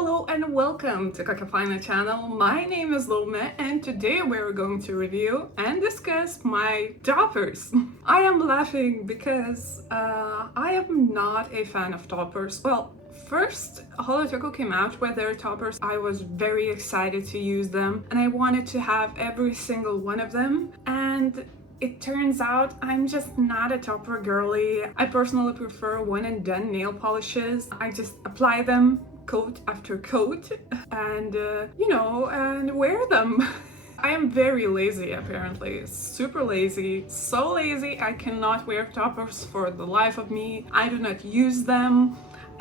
Hello and welcome to Kakafina channel. My name is Lome and today we're going to review and discuss my toppers. I am laughing because I am not a fan of toppers. Well, first Holo Taco came out with their toppers. I was very excited to use them and I wanted to have every single one of them, and it turns out I'm just not a topper girly. I personally prefer one and done nail polishes. I just apply them coat after coat and and wear them. I am very lazy apparently, super lazy, so lazy I cannot wear toppers for the life of me. I do not use them.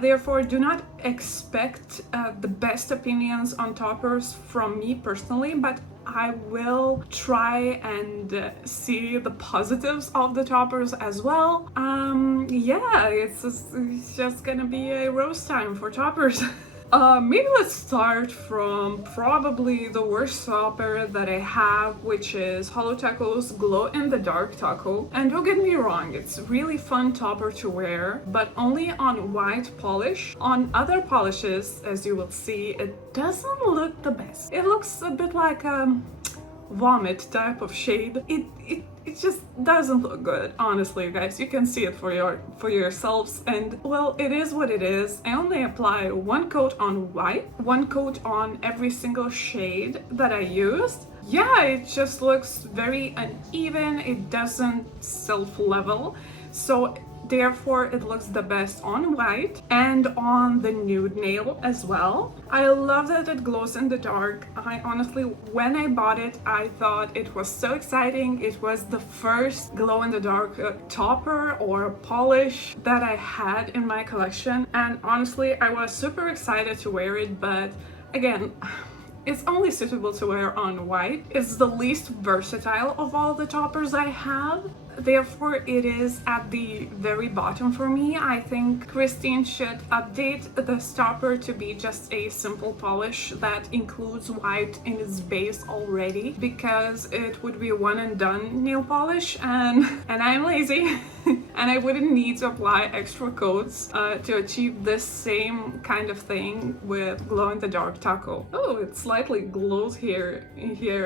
Therefore, do not expect the best opinions on toppers from me personally, but I will try and see the positives of the toppers as well. Yeah, it's just gonna be a roast time for toppers. Maybe let's start from probably the worst topper that I have, which is Holo Taco's Glow in the Dark Taco. And don't get me wrong, it's really fun topper to wear, but only on white polish. On other polishes, as you will see, it doesn't look the best. It looks a bit like a vomit type of shade. It just doesn't look good, honestly, guys. You can see it for yourselves, and well, it is what it is. I only apply one coat on white, one coat on every single shade that I used. Yeah, it just looks very uneven. It doesn't self-level, so therefore it looks the best on white and on the nude nail as well. I love that it glows in the dark. I honestly, when I bought it, I thought it was so exciting. It was the first glow in the dark topper or polish that I had in my collection, and honestly I was super excited to wear it, but again, it's only suitable to wear on white. It's the least versatile of all the toppers I have. Therefore, it is at the very bottom for me. I think Christine should update this topper to be just a simple polish that includes white in its base already, because it would be one and done nail polish, and I'm lazy. And I wouldn't need to apply extra coats to achieve this same kind of thing with Glow in the Dark Taco. Oh, it slightly glows here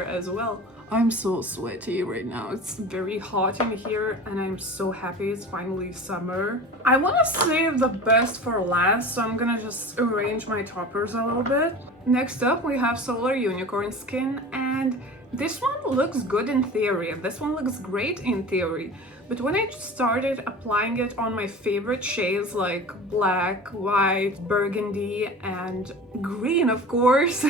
as well. I'm so sweaty right now. It's very hot in here and I'm so happy it's finally summer. I want to save the best for last, so I'm gonna just arrange my toppers a little bit. Next up we have Solar Unicorn Skin, and this one looks good in theory. This one looks great in theory. But when I started applying it on my favorite shades like black, white, burgundy, and green, of course,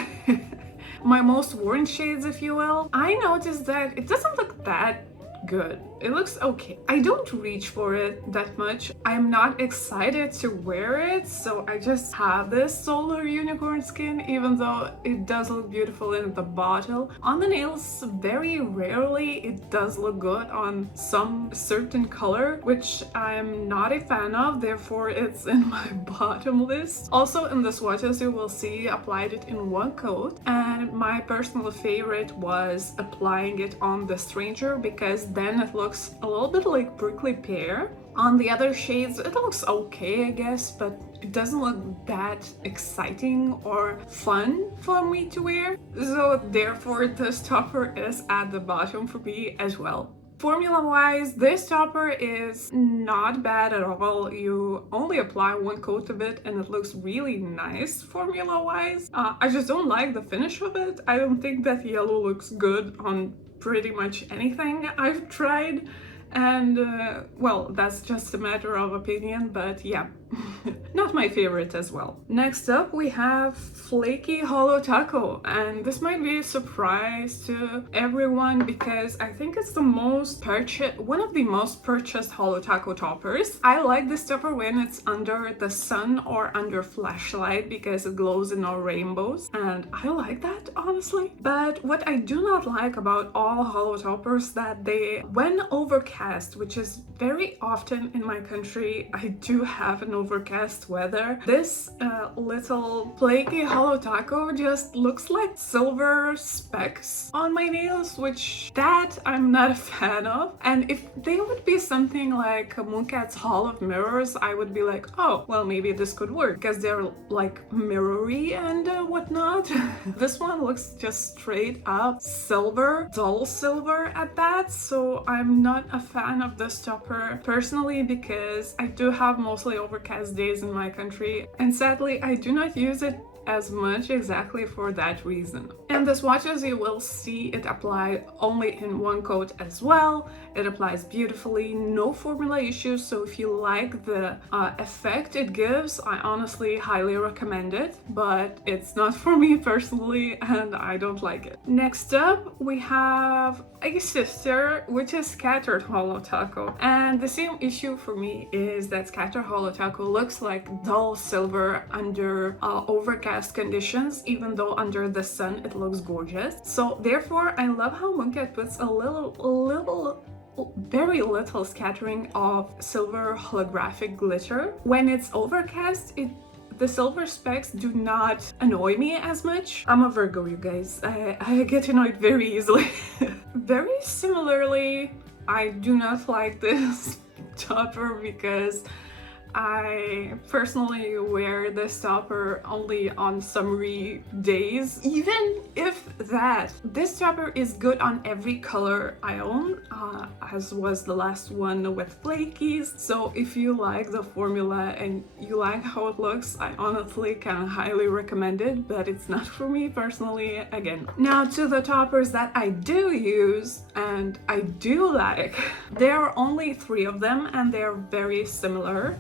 my most worn shades, if you will, I noticed that it doesn't look that good. It looks okay. I don't reach for it that much. I'm not excited to wear it, so I just have this Solar Unicorn Skin, even though it does look beautiful in the bottle. On the nails, very rarely it does look good on some certain color, which I'm not a fan of, therefore it's in my bottom list. Also in the swatches you will see applied it in one coat, and my personal favorite was applying it on the Stranger, because then it looks a little bit like prickly pear. On the other shades it looks okay, I guess, but it doesn't look that exciting or fun for me to wear, so therefore this topper is at the bottom for me as well. Formula wise, this topper is not bad at all. You only apply one coat of it and it looks really nice formula wise. I just don't like the finish of it. I don't think that yellow looks good on pretty much anything I've tried, and well, that's just a matter of opinion, but yeah, not my favorite as well. Next up we have Flaky Holo Taco, and this might be a surprise to everyone because I think it's one of the most purchased Holo Taco toppers. I like this topper when it's under the sun or under flashlight because it glows in all rainbows, and I like that honestly. But what I do not like about all Holo toppers, that they, when overcast, which is very often in my country I do have an overcast weather. This little flaky Holo Taco just looks like silver specks on my nails, which that I'm not a fan of. And if they would be something like Mooncat's Hall of Mirrors, I would be like, oh, well, maybe this could work because they're like mirrory and whatnot. This one looks just straight up silver, dull silver at that, so I'm not a fan of this topper personally because I do have mostly overcast days in my country, and sadly I do not use it as much exactly for that reason. And the swatches, you will see it applied only in one coat as well. It applies beautifully, no formula issues, so if you like the effect it gives, I honestly highly recommend it, but it's not for me personally and I don't like it. Next up we have a sister, which is Scattered Holo Taco, and the same issue for me is that Scattered Holo Taco looks like dull silver under overcast conditions, even though under the sun it looks gorgeous. So therefore I love how Mooncat puts very little scattering of silver holographic glitter. When it's overcast, the silver specks do not annoy me as much. I'm a Virgo, you guys. I get annoyed very easily. Very similarly, I do not like this topper because I personally wear this topper only on summery days. Even if that, this topper is good on every color I own, as was the last one with flakies. So if you like the formula and you like how it looks, I honestly can highly recommend it, but it's not for me personally again. Now to the toppers that I do use and I do like. There are only 3 of them and they're very similar.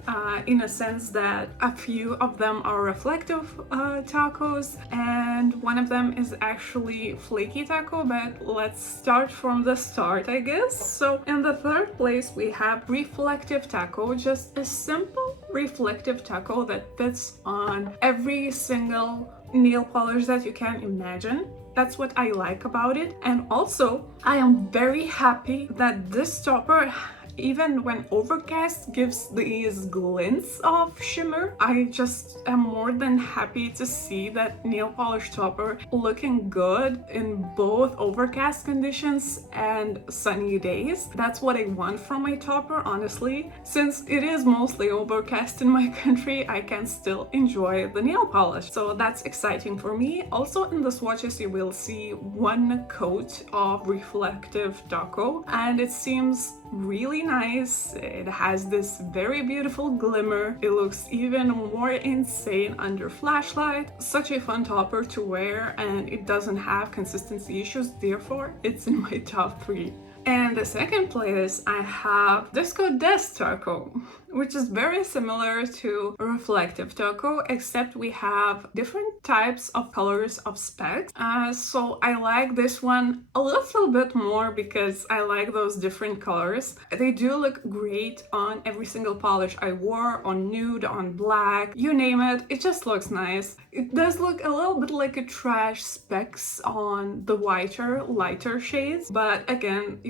In a sense that a few of them are reflective tacos and one of them is actually flaky taco, but let's start from the start, I guess. So in the 3rd place we have reflective taco, just a simple reflective taco that fits on every single nail polish that you can imagine. That's what I like about it. And also I am very happy that this topper, even when overcast, gives these glints of shimmer. I just am more than happy to see that nail polish topper looking good in both overcast conditions and sunny days. That's what I want from my topper, honestly. Since it is mostly overcast in my country, I can still enjoy the nail polish. So that's exciting for me. Also in the swatches you will see 1 coat of reflective taco and it seems really nice. It has this very beautiful glimmer. It looks even more insane under flashlight. Such a fun topper to wear and it doesn't have consistency issues, therefore it's in my top 3. And the 2nd place I have Disco Dust Taco, which is very similar to reflective taco, except we have different types of colors of specks. So I like this one a little bit more because I like those different colors. They do look great on every single polish I wore, on nude, on black, you name it. It just looks nice. It does look a little bit like a trash specks on the whiter, lighter shades, but again,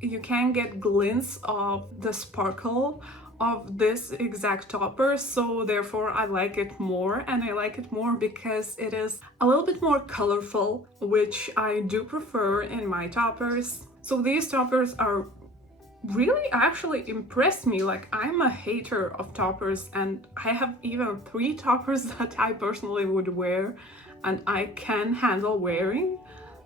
you can get glints of the sparkle of this exact topper, so therefore I like it more, and I like it more because it is a little bit more colorful, which I do prefer in my toppers. So these toppers are really actually impressed me. Like, I'm a hater of toppers and I have even 3 toppers that I personally would wear and I can handle wearing.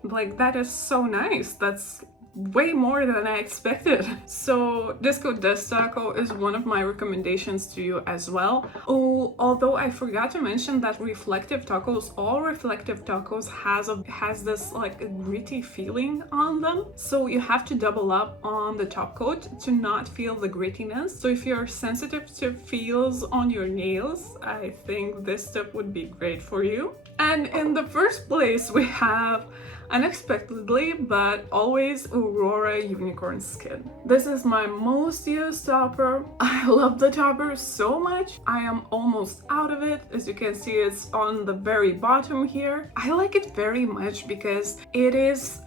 Like, that is so nice. That's way more than I expected. So Disco Dust Taco is one of my recommendations to you as well. Oh, although I forgot to mention that reflective tacos, all reflective tacos has this like a gritty feeling on them. So you have to double up on the top coat to not feel the grittiness. So if you're sensitive to feels on your nails, I think this stuff would be great for you. And in the first place we have, unexpectedly but always, Aurora Unicorn Skin. This is my most used topper. I love the topper so much. I am almost out of it. As you can see, it's on the very bottom here. I like it very much because it is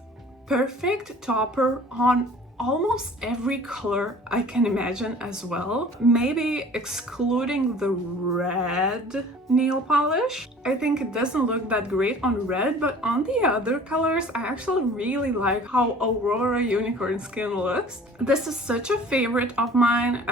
perfect topper on almost every color I can imagine as well. Maybe excluding the red nail polish. I think it doesn't look that great on red, but on the other colors, I actually really like how Aurora Unicorn Skin looks. This is such a favorite of mine.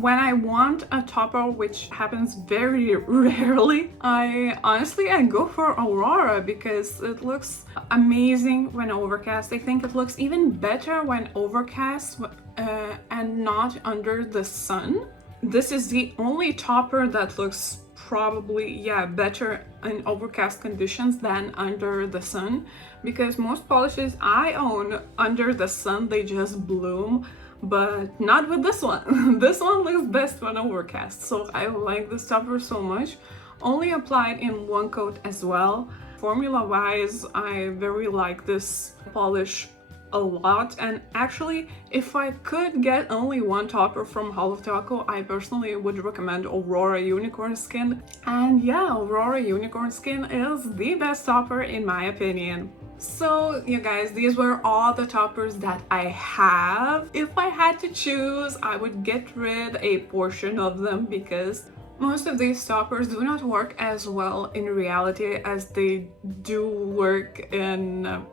When I want a topper, which happens very rarely, I go for Aurora because it looks amazing when overcast. I think it looks even better when overcast and not under the sun. This is the only topper that looks probably, better in overcast conditions than under the sun, because most polishes I own under the sun, they just bloom, but not with this one. This one looks best when overcast, so I like this topper so much. Only applied in one coat as well. Formula wise, I very like this polish a lot, and actually if I could get only one topper from Holo Taco, I personally would recommend Aurora Unicorn Skin. And yeah, Aurora Unicorn Skin is the best topper in my opinion. So you guys, these were all the toppers that I have. If I had to choose, I would get rid a portion of them because most of these toppers do not work as well in reality as they do work in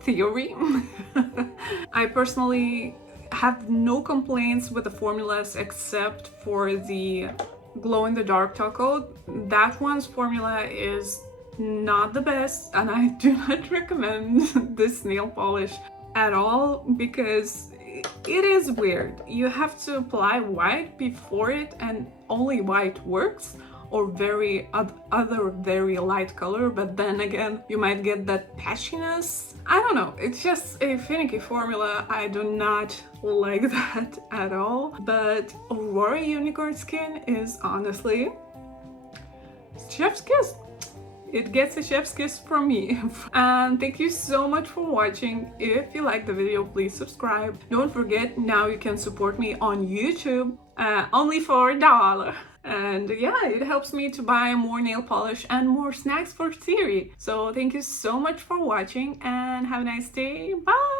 theory. I personally have no complaints with the formulas except for the glow in the dark taco. That one's formula is not the best, and I do not recommend this nail polish at all because it is weird. You have to apply white before it, and only white works, or other very light color, but then again you might get that patchiness. I don't know, it's just a finicky formula. I do not like that at all, but Aurora Unicorn Skin is honestly chef's kiss. It gets a chef's kiss from me. And thank you so much for watching. If you liked the video, please subscribe. Don't forget, now you can support me on YouTube, only for $1. And yeah, it helps me to buy more nail polish and more snacks for Siri. So thank you so much for watching and have a nice day. Bye!